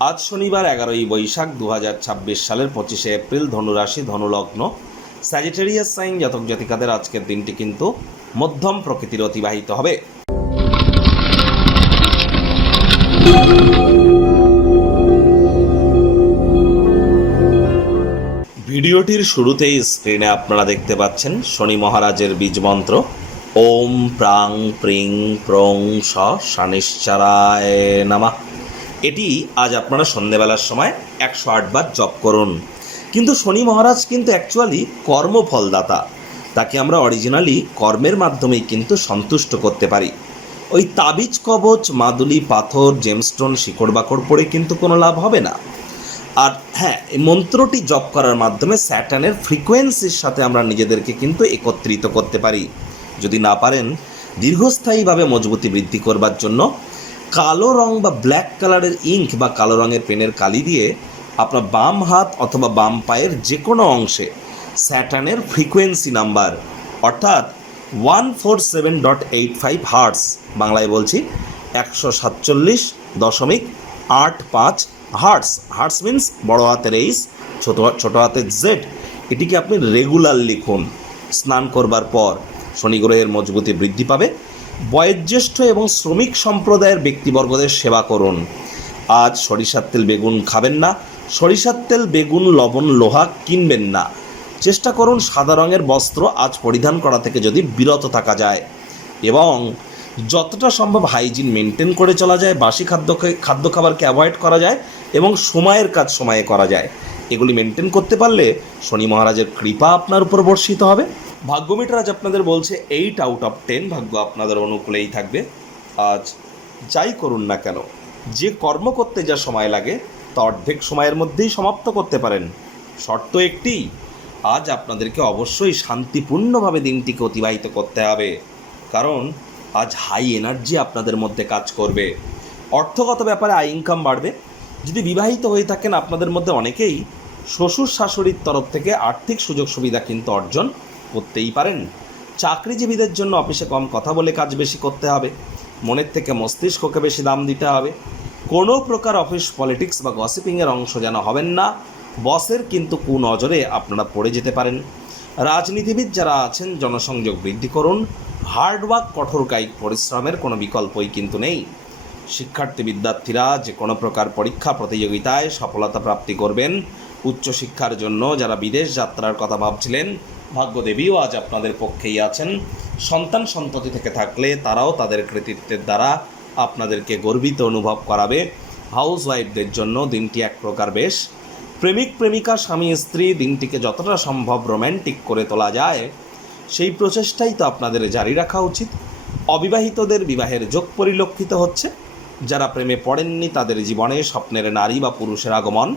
আজ শনিবার 11ই বৈশাখ 2026 সালের 25শে এপ্রিল, ধনুরাশি, ধনুলগ্ন, স্যাজিটেরিয়াস সাইন জাতক জাতিকাদের আজকের দিনটি কিন্তু মধ্যম প্রকৃতির অতিবাহিত হবে। ভিডিওটির শুরুতেই স্ক্রিনে আপনারা দেখতে পাচ্ছেন শনি মহারাজের বীজ মন্ত্র ওম প্রাং প্রিং প্রং স শনিশ্চরায় নমঃ। এটি আজ আপনারা সন্ধ্যেবেলার সময় 108 বার জপ করুন। কিন্তু শনি মহারাজ কিন্তু অ্যাকচুয়ালি কর্মফলদাতা, তাকে আমরা অরিজিনালি কর্মের মাধ্যমেই কিন্তু সন্তুষ্ট করতে পারি। ওই তাবিজ কবচ, মাদুলি, পাথর, জেমস্টোন, শিকড় বাকড় পড়ে কিন্তু কোনো লাভ হবে না। আর হ্যাঁ, এই মন্ত্রটি জপ করার মাধ্যমে স্যাটার্নের ফ্রিকোয়েন্সির সাথে আমরা নিজেদেরকে কিন্তু একত্রিত করতে পারি। যদি না পারেন, দীর্ঘস্থায়ীভাবে মজবুতি বৃদ্ধি করবার জন্য কালো রং বা ব্ল্যাক কালারের ইঙ্ক বা কালো রঙের পেনের কালি দিয়ে আপনার বাম হাত অথবা বাম পায়ের যে কোনো অংশে স্যাটার্নের ফ্রিকোয়েন্সি নাম্বার অর্থাৎ 147.85 হার্টস, বাংলায় বলছি 147.85 হার্টস। হার্টস মিন্স বড় হাতের এইচ, ছোট হাতের জেড। এটিকে আপনি রেগুলার লিখুন। স্নান করবার পর শনি গ্রহের মজবুতি বৃদ্ধি পাবে। বয়োজ্যেষ্ঠ এবং শ্রমিক সম্প্রদায়ের ব্যক্তিবর্গদের সেবা করুন। আজ সরিষার তেল বেগুন খাবেন না, সরিষার তেল বেগুন লবণ লোহা কিনবেন না। চেষ্টা করুন সাদা রঙের বস্ত্র আজ পরিধান করা থেকে যদি বিরত থাকা যায়, এবং যতটা সম্ভব হাইজিন মেনটেন করে চলা যায়, বাসি খাদ্য খাবারকে অ্যাভয়েড করা যায় এবং সময়ের কাজ সময়ে করা যায়। এগুলি মেনটেন করতে পারলে শনি মহারাজের কৃপা আপনার উপর বর্ষিত হবে। ভাগ্যমিটার আজ আপনাদের বলছে 8 আউট অফ 10 ভাগ্য আপনাদের অনুকূলেই থাকবে। আজ যাই করুন না কেন, যে কর্ম করতে যা সময় লাগে তা অর্ধেক সময়ের মধ্যেই সমাপ্ত করতে পারেন। শর্ত একটি, আজ আপনাদেরকে অবশ্যই শান্তিপূর্ণভাবে দিনটিকে অতিবাহিত করতে হবে, কারণ আজ হাই এনার্জি আপনাদের মধ্যে কাজ করবে। অর্থগত ব্যাপারে আয় ইনকাম বাড়বে। যদি বিবাহিত হয়ে থাকেন, আপনাদের মধ্যে অনেকেই শ্বশুর শাশুড়ির তরফ থেকে আর্থিক সুযোগ সুবিধা কিন্তু অর্জন করতেই পারেন। চাকরিজীবীদের জন্য অফিসে কম কথা বলে কাজ বেশি করতে হবে, মনের থেকে মস্তিষ্ককে বেশি দাম দিতে হবে। কোনো প্রকার অফিস পলিটিক্স বা গসিপিংয়ের অংশ যেন হবেন না, বসের কিন্তু কুনজরে আপনারা পড়ে যেতে পারেন। রাজনীতিবিদ যারা আছেন, জনসংযোগ বৃদ্ধি করুন। হার্ডওয়ার্ক, কঠোর কায়িক পরিশ্রমের কোনো বিকল্পই কিন্তু নেই। শিক্ষার্থী বিদ্যার্থীরা যে কোনো প্রকার পরীক্ষা প্রতিযোগিতায় সফলতা প্রাপ্তি করবেন। উচ্চশিক্ষার জন্য যারা বিদেশ যাত্রার কথা ভাবছিলেন, ভাগ্যদেবীও আজ আপনাদের পক্ষেই আছেন। সন্তান সন্ততি থেকে থাকলে তারাও তাদের কৃতিত্বের দ্বারা আপনাদেরকে গর্বিত অনুভব করাবে। হাউস ওয়াইফদের জন্য দিনটি এক প্রকার বেশ। প্রেমিক প্রেমিকা, স্বামী স্ত্রী দিনটিকে যতটা সম্ভব রোম্যান্টিক করে তোলা যায় সেই প্রচেষ্টাই তো আপনাদের জারি রাখা উচিত। অবিবাহিতদের বিবাহের যোগ পরিলক্ষিত হচ্ছে। যারা প্রেমে পড়েননি তাদের জীবনে স্বপ্নের নারী বা পুরুষের আগমন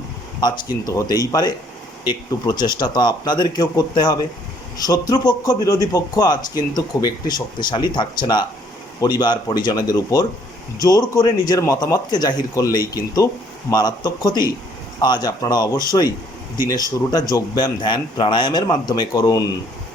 আজ কিন্তু হতেই পারে। একটু প্রচেষ্টা তো আপনাদেরকেও করতে হবে। শত্রুপক্ষ, বিরোধী পক্ষ আজ কিন্তু খুব একটি শক্তিশালী থাকছে না। পরিবার পরিজনদের উপর জোর করে নিজের মতামতকে জাহির করলেই কিন্তু মারাত্মক ক্ষতি। আজ আপনারা অবশ্যই দিনের শুরুটা যোগব্যায়াম, ধ্যান, প্রাণায়ামের মাধ্যমে করুন।